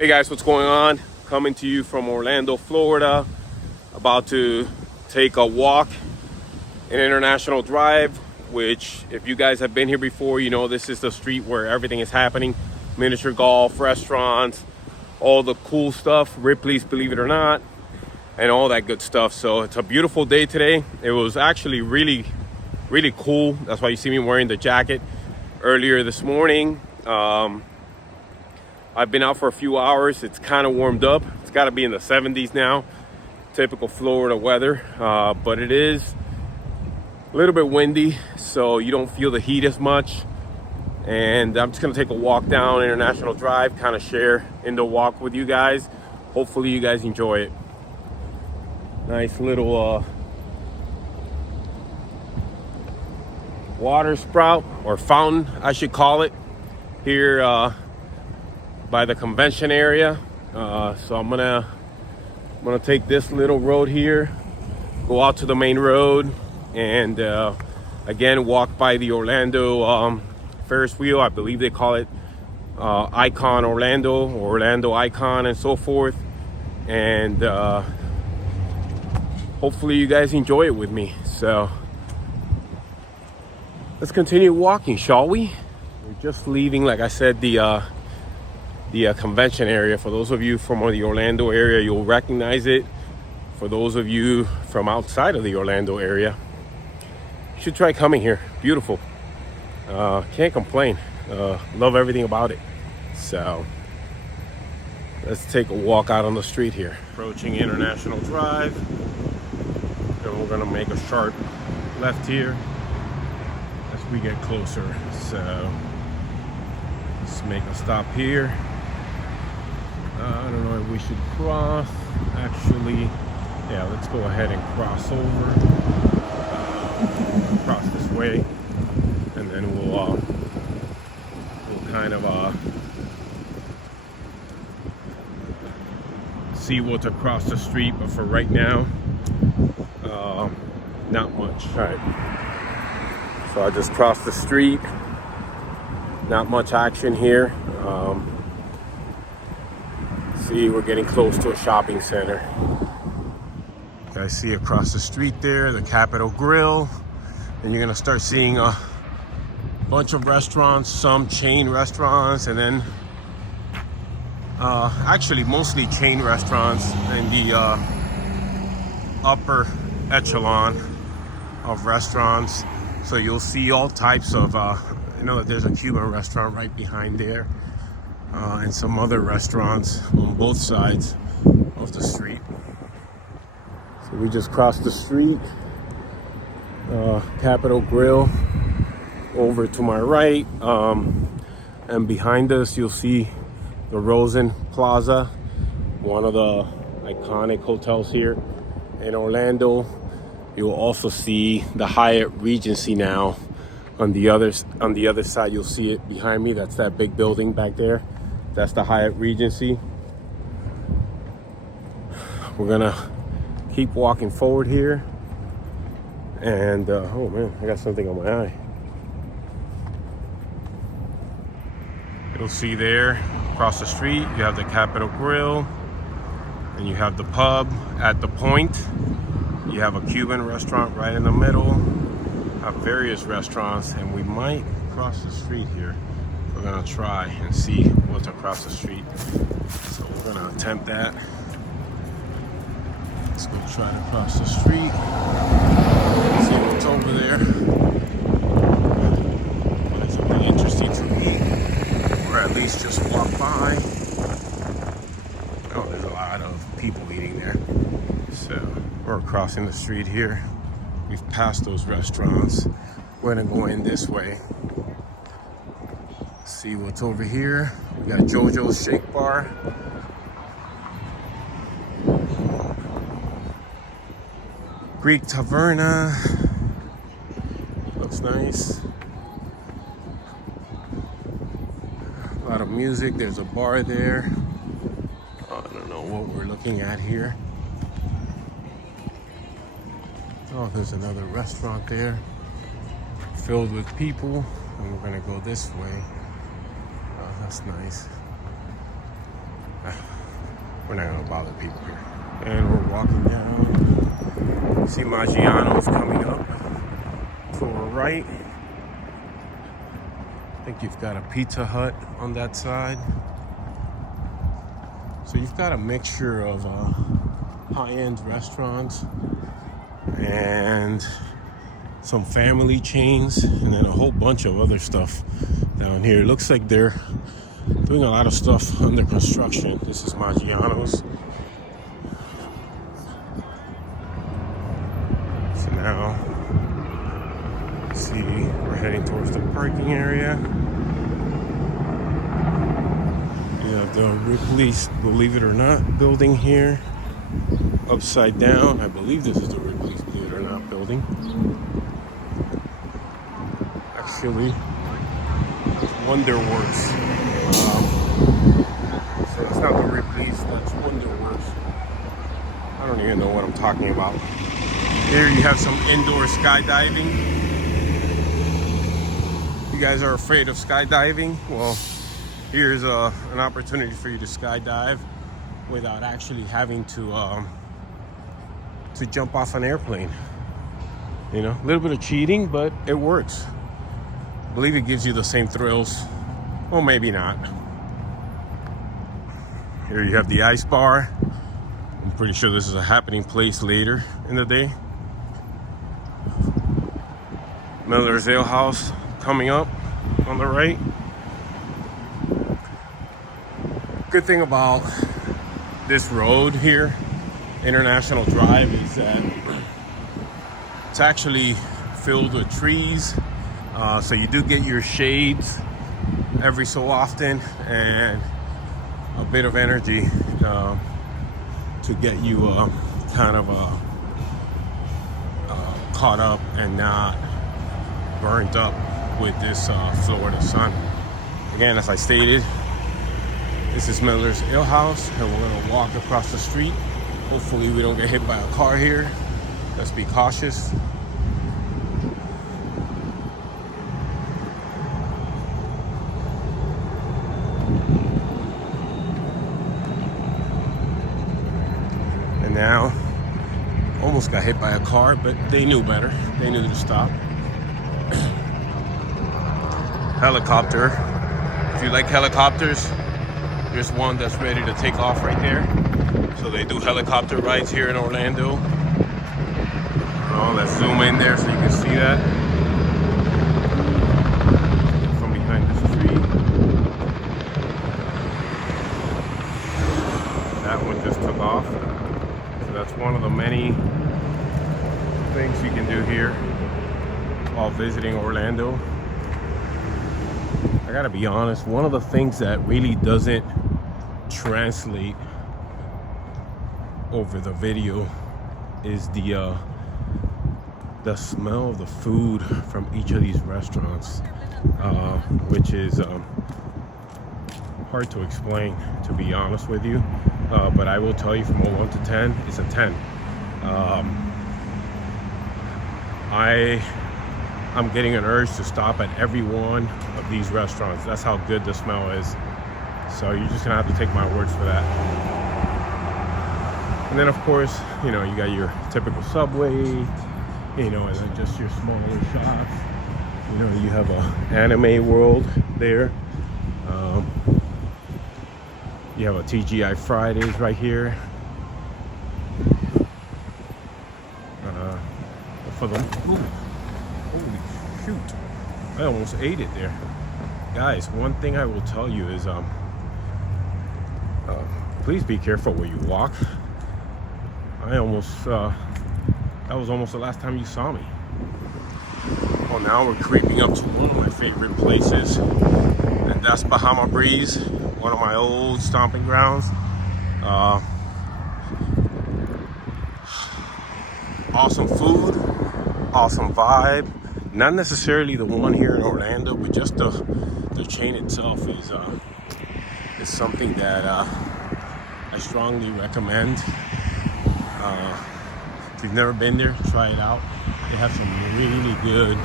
Hey guys, what's going on? Coming to you from Orlando, Florida. About to take a walk in International Drive, which if you guys have been here before, you know this is the street where everything is happening. Miniature golf, restaurants, all the cool stuff, Ripley's, believe it or not, and all that good stuff. So it's a beautiful day today. It was actually really cool. That's why you see me wearing the jacket earlier this morning. I've been out for a few hours. It's kind of warmed up. It's got to be in the 70s now. Typical Florida weather. But it is a little bit windy, so you don't feel the heat as much. And I'm just going to take a walk down International Drive, kind of share in the walk with you guys. Hopefully you guys enjoy it. Nice little water sprout or fountain, I should call it, here by the convention area. So I'm gonna take this little road here, go out to the main road, and again walk by the Orlando Ferris wheel. I believe they call it Icon Orlando, or Orlando Icon, and so forth. And hopefully you guys enjoy it with me. So let's continue walking, shall we? We're just leaving, like I said, the convention area. For those of you from the Orlando area, you'll recognize it. For those of you from outside of the Orlando area, you should try coming here. Beautiful. Can't complain. Love everything about it. So let's take a walk out on the street here. Approaching International Drive, and we're gonna make a sharp left here as we get closer. So let's make a stop here. I don't know if we should cross. Actually, yeah, let's go ahead and cross over. Cross this way, and then we'll kind of see what's across the street. But for right now, not much. All right. So I just crossed the street. Not much action here. See, we're getting close to a shopping center. You guys see across the street there, the Capitol Grill. And you're gonna start seeing a bunch of restaurants, some chain restaurants, and then actually mostly chain restaurants in the upper echelon of restaurants. So you'll see all types of, you know that there's a Cuban restaurant right behind there. And some other restaurants on both sides of the street. So we just crossed the street, Capitol Grill over to my right, and behind us you'll see the Rosen Plaza, one of the iconic hotels here in Orlando. You'll also see the Hyatt Regency now on the other side. You'll see it behind me. That's that big building back there. That's the Hyatt Regency. We're gonna keep walking forward here. And oh man, I got something on my eye. You'll see there across the street, you have the Capitol Grill, and you have the pub at the Point. You have a Cuban restaurant right in the middle. Have various restaurants, and we might cross the street here. We're gonna try and see what's across the street. So we're gonna attempt that. Let's go try to cross the street. See what's over there. Find something interesting to eat, or at least just walk by. Oh, there's a lot of people eating there. So we're crossing the street here. We've passed those restaurants. We're gonna go in this way. See what's over here. We got JoJo's Shake Bar. Greek Taverna. Looks nice. A lot of music. There's a bar there. I don't know what we're looking at here. Oh, there's another restaurant there filled with people, and we're gonna go this way. Oh, that's nice. we're not gonna bother people here. And we're walking down. See Maggiano's coming up to our right. I think you've got a Pizza Hut on that side. So you've got a mixture of high-end restaurants and some family chains, and then a whole bunch of other stuff down here. It looks like they're doing a lot of stuff under construction. This is Maggiano's. So now, let's see, we're heading towards the parking area. You have the Ripley's, believe it or not, building here, upside down. I believe this is the Ripley's, believe it or not, building. Actually, it's Wonderworks. So it's not the Ripley's, that's Wonderworks. I don't even know what I'm talking about. Here you have some indoor skydiving. You guys are afraid of skydiving? Well, here's an opportunity for you to skydive without actually having to jump off an airplane. You know, a little bit of cheating, but it works. I believe it gives you the same thrills. Well, maybe not. Here you have the ice bar. I'm pretty sure this is a happening place later in the day. Miller's Ale House coming up on the right. Good thing about this road here, International Drive, is that it's actually filled with trees. So you do get your shades every so often and a bit of energy to get you kind of caught up and not burnt up with this Florida sun. Again, as I stated, this is Miller's Ale House, and we're gonna walk across the street. Hopefully we don't get hit by a car here. Let's be cautious. And now, almost got hit by a car, but they knew better. They knew to stop. Helicopter. If you like helicopters, there's one that's ready to take off right there. So they do helicopter rides here in Orlando. Oh, let's zoom in there so you can see that. From behind this tree. That one just took off. So that's one of the many things you can do here while visiting Orlando. I gotta be honest, one of the things that really doesn't translate over the video is the smell of the food from each of these restaurants, which is hard to explain, to be honest with you. But I will tell you, from a 1 to 10, it's a 10. I'm getting an urge to stop at every one of these restaurants. That's how good the smell is. So you're just gonna have to take my words for that. And then of course, you know, you got your typical Subway, you know, and then just your smaller shops. You know, you have a Anime World there. You have a TGI Fridays right here. For them. Ooh. Holy shoot. I almost ate it there. Guys, one thing I will tell you is please be careful where you walk. That was almost the last time you saw me. Well, now we're creeping up to one of my favorite places, and that's Bahama Breeze, one of my old stomping grounds. Awesome food, awesome vibe. Not necessarily the one here in Orlando, but just the chain itself is something that I strongly recommend. If you've never been there, try it out. They have some really good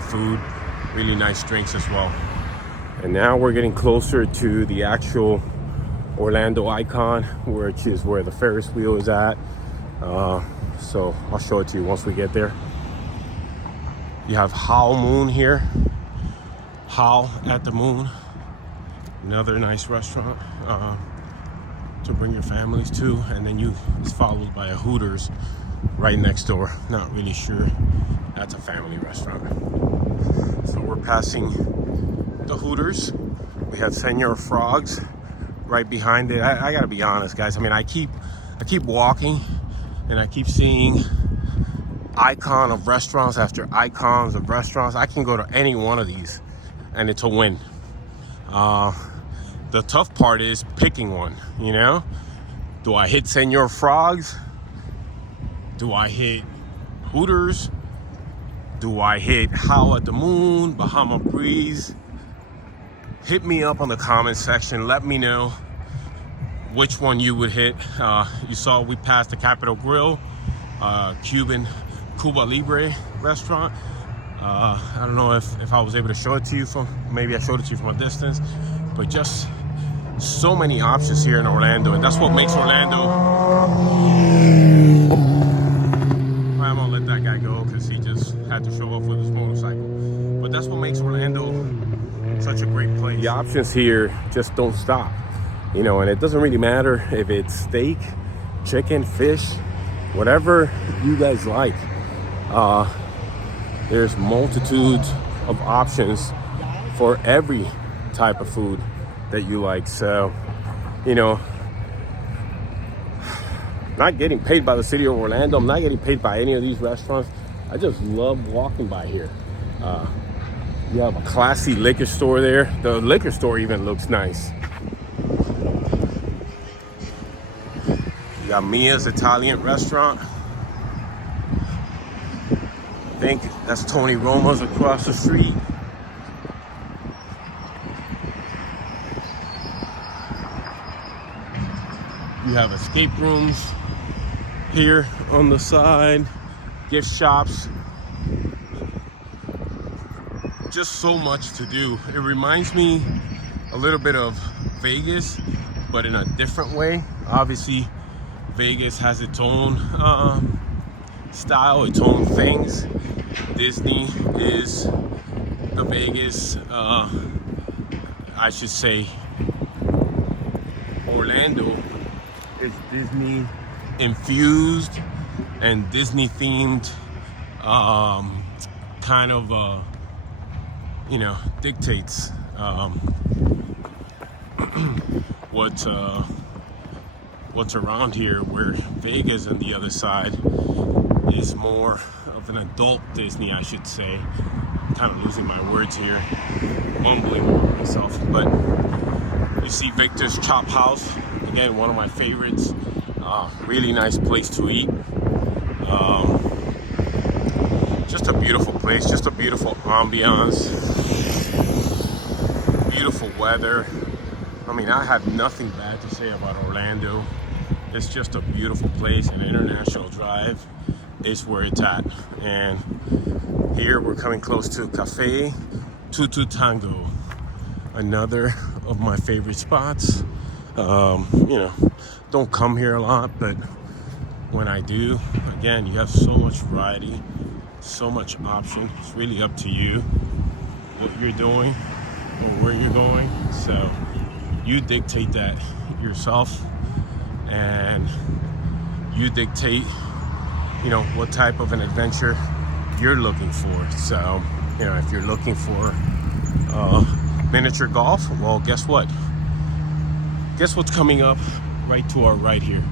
food, really nice drinks as well. And now we're getting closer to the actual Orlando Icon, which is where the Ferris wheel is at. So I'll show it to you once we get there. You have Howl Moon here. Howl at the Moon. Another nice restaurant to bring your families to. And then it's followed by a Hooters right next door. Not really sure. That's a family restaurant. So we're passing the Hooters. We have Senor Frogs right behind it. I gotta be honest, guys. I mean, I keep walking and I keep seeing icon of restaurants after icons of restaurants. I can go to any one of these and it's a win. The tough part is picking one, you know? Do I hit Senor Frogs? Do I hit Hooters? Do I hit Howl at the Moon, Bahama Breeze? Hit me up on the comment section. Let me know which one you would hit. You saw we passed the Capitol Grill, Cuban Cuba Libre restaurant. I don't know if I was able to show it to you maybe I showed it to you from a distance, but just so many options here in Orlando, and that's what makes Orlando. I'm gonna let that guy go because he just had to show up with his motorcycle. But that's what makes Orlando such a great place. The options here just don't stop, you know, and it doesn't really matter if it's steak, chicken, fish, whatever you guys like. There's multitudes of options for every type of food that you like. So, you know, not getting paid by the city of Orlando. I'm not getting paid by any of these restaurants. I just love walking by here. You have a classy liquor store there. The liquor store even looks nice. You got Mia's Italian restaurant. I think that's Tony Roma's across the street. You have escape rooms here on the side, gift shops. Just so much to do. It reminds me a little bit of Vegas, but in a different way. Obviously, Vegas has its own style, its own things. Disney is the Vegas, I should say, Orlando is Disney infused and Disney themed, kind of, you know, dictates what's around here, where Vegas on the other side is more of an adult Disney, I should say. I'm kind of losing my words here, mumbling over myself. But you see Victor's Chop House, again, one of my favorites. Really nice place to eat. Just a beautiful place, just a beautiful ambiance, beautiful weather. I mean, I have nothing bad to say about Orlando. It's just a beautiful place, and International Drive is where it's at. And here we're coming close to Cafe Tutu Tango, another of my favorite spots. You know, don't come here a lot, but when I do, again, you have so much variety, so much option. It's really up to you what you're doing or where you're going. So you dictate that yourself, and you dictate, you know, what type of an adventure you're looking for. So, you know, if you're looking for miniature golf, well, guess what? Guess what's coming up right to our right here?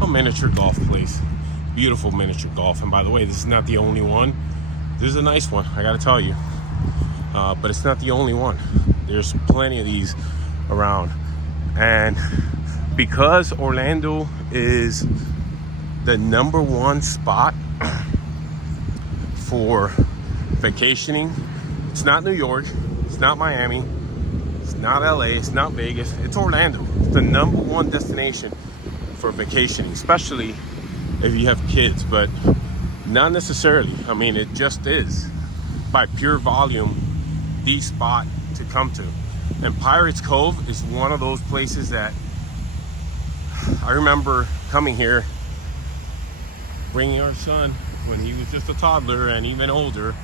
A miniature golf place. Beautiful miniature golf. And by the way, this is not the only one. This is a nice one, I gotta tell you. But it's not the only one. There's plenty of these around. And because Orlando is the #1 spot for vacationing, it's not New York, it's not Miami, it's not LA, it's not Vegas, it's Orlando. It's the #1 destination for vacationing, especially if you have kids, but not necessarily. I mean, it just is, by pure volume, the spot to come to. And Pirates Cove is one of those places that I remember coming here, bringing our son when he was just a toddler and even older,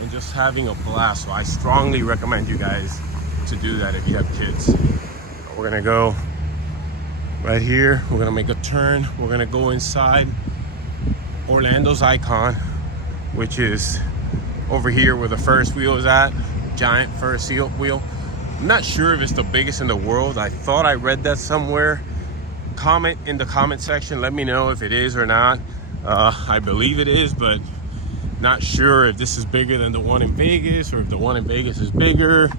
and just having a blast. So I strongly recommend you guys to do that if you have kids. We're gonna go right here. We're gonna make a turn. We're gonna go inside Orlando's Icon, which is over here where the Ferris wheel is at. Giant Ferris wheel. I'm not sure if it's the biggest in the world. I thought I read that somewhere. Comment in the comment section, let me know if it is or not. I believe it is, but not sure if this is bigger than the one in Vegas, or if the one in Vegas is bigger,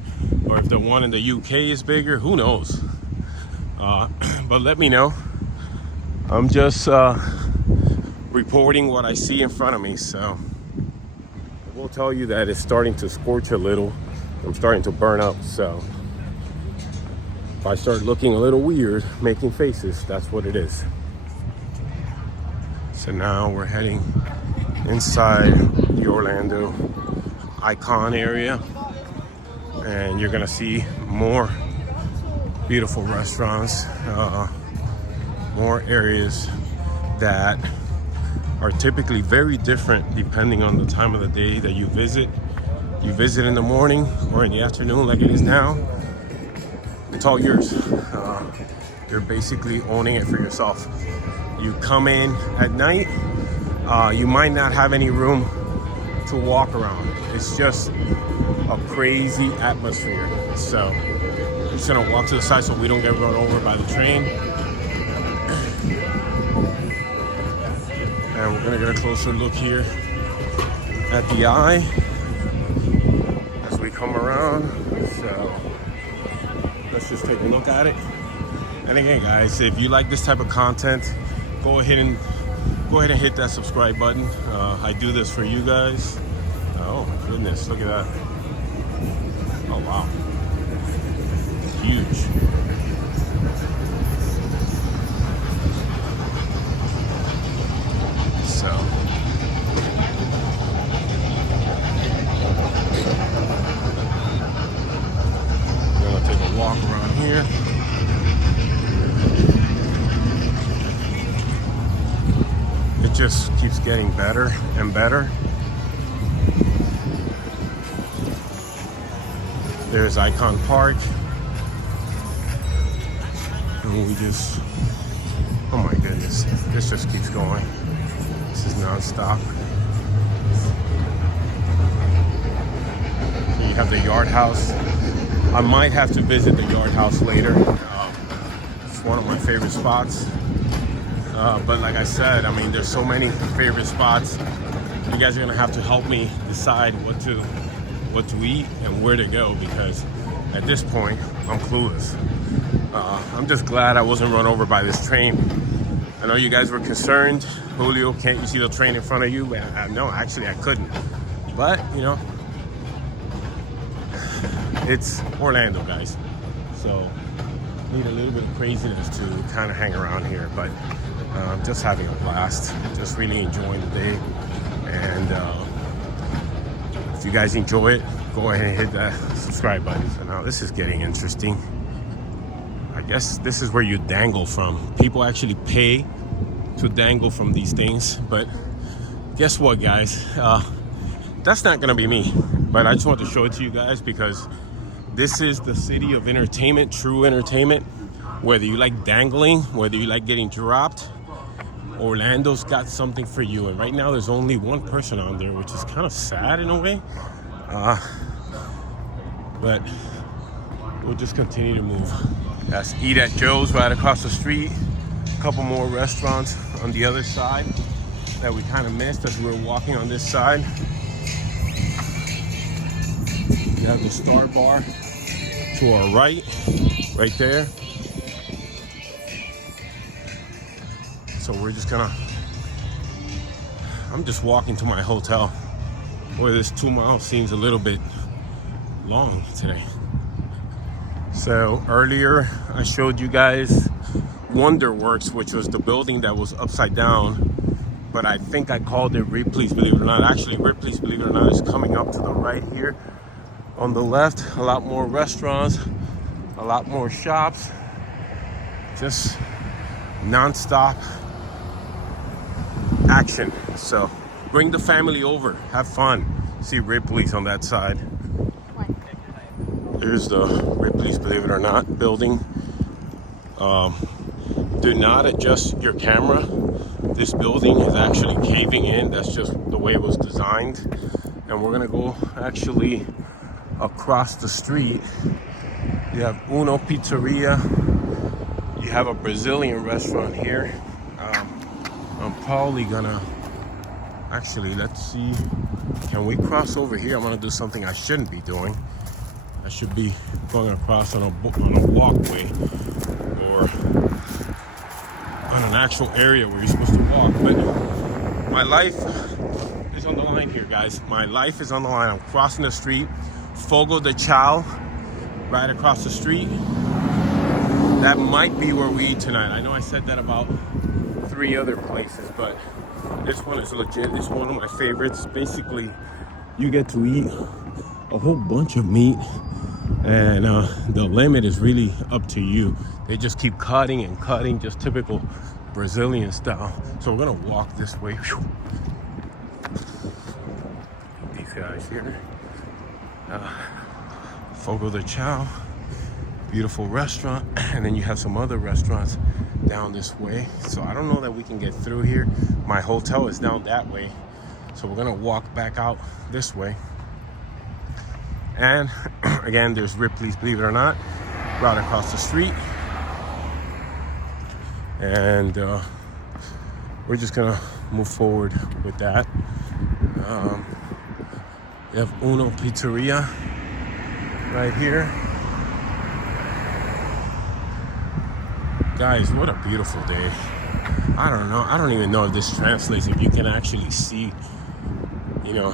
or if the one in the UK is bigger. Who knows? But let me know. I'm just reporting what I see in front of me. So I will tell you that it's starting to scorch a little. I'm starting to burn up. So if I start looking a little weird, making faces, that's what it is. So now we're heading inside the Orlando Icon area, and you're gonna see more beautiful restaurants, more areas that are typically very different depending on the time of the day that you visit. You visit in the morning or in the afternoon like it is now, it's all yours. You're basically owning it for yourself. You come in at night, you might not have any room to walk around. It's just a crazy atmosphere. So I'm just gonna walk to the side so we don't get run over by the train. And we're gonna get a closer look here at the eye as we come around. So let's just take a look at it. And again, guys, if you like this type of content, go ahead and hit that subscribe button. I do this for you guys. Oh my goodness, look at that. Oh wow, huge. So we're gonna take a walk around here. It just keeps getting better and better. There's Icon Park. And we just, oh my goodness, this just keeps going. This is nonstop. You have the Yard House. I might have to visit the Yard House later. It's one of my favorite spots. But like I said, I mean, there's so many favorite spots. You guys are gonna have to help me decide what to eat and where to go, because at this point, I'm clueless. I'm just glad I wasn't run over by this train. I know you guys were concerned. Julio, can't you see the train in front of you? No, actually I couldn't. But, you know, it's Orlando, guys. So, need a little bit of craziness to kind of hang around here. But just having a blast, just really enjoying the day. And if you guys enjoy it, go ahead and hit that subscribe button. So now this is getting interesting. I guess this is where you dangle from. People actually pay to dangle from these things. But guess what, guys? That's not gonna be me. But I just want to show it to you guys because this is the city of entertainment, true entertainment. Whether you like dangling, whether you like getting dropped, Orlando's got something for you. And right now there's only one person on there, which is kind of sad in a way. But we'll just continue to move. That's Eat at Joe's right across the street. A couple more restaurants on the other side that we kind of missed as we were walking on this side. You have the Star Bar to our right there. So we're just gonna, I'm just walking to my hotel. Boy, this 2 miles seems a little bit long today. So earlier I showed you guys Wonderworks, which was the building that was upside down, but I think I called it Ripley's, believe it or not. Actually, Ripley's, believe it or not, is coming up to the right here. On the left, a lot more restaurants, a lot more shops. Just non-stop action. So bring the family over, have fun. See Ripley's on that side. There's the Ripley's, believe it or not, building. Do not adjust your camera. This building is actually caving in. That's just the way it was designed. And we're gonna go actually across the street. You have Uno Pizzeria. You have a Brazilian restaurant here. I'm probably gonna, actually, let's see. Can we cross over here? I'm gonna do something I shouldn't be doing. I should be going across on a walkway or on an actual area where you're supposed to walk. But my life is on the line here, guys. My life is on the line. I'm crossing the street. Fogo de Chao, right across the street. That might be where we eat tonight. I know I said that about 3 other places, but this one is legit. It's one of my favorites. Basically, you get to eat a whole bunch of meat, and the limit is really up to you. They just keep cutting and cutting, just typical Brazilian style. So we're gonna walk this way. These guys here. Fogo de Chao, beautiful restaurant. And then you have some other restaurants down this way. So I don't know that we can get through here. My hotel is down that way. So we're gonna walk back out this way. And again, there's Ripley's, believe it or not, right across the street. And we're just gonna move forward with that. We have Uno Pizzeria right here. Guys, what a beautiful day. I don't know. I don't even know if this translates, if you can actually see, you know,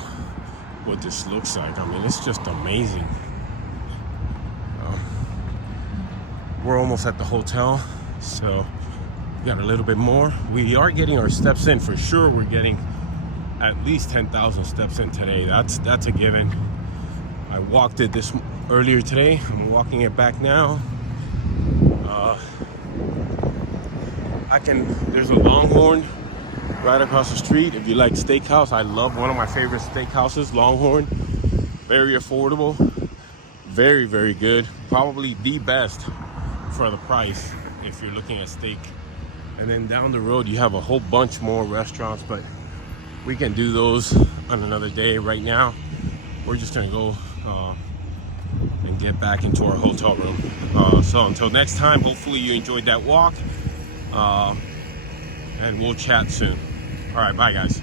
what this looks like. I mean, it's just amazing. We're almost at the hotel, so we got a little bit more. We are getting our steps in for sure. We're getting at least 10,000 steps in today. That's a given. I walked it this earlier today. I'm walking it back now. There's a Longhorn right across the street. If you like steakhouse, I love one of my favorite steakhouses, Longhorn. Very affordable, very, very good. Probably the best for the price if you're looking at steak. And then down the road, you have a whole bunch more restaurants, but we can do those on another day. Right now, we're just gonna go and get back into our hotel room. So until next time, hopefully you enjoyed that walk. And we'll chat soon. All right, bye guys.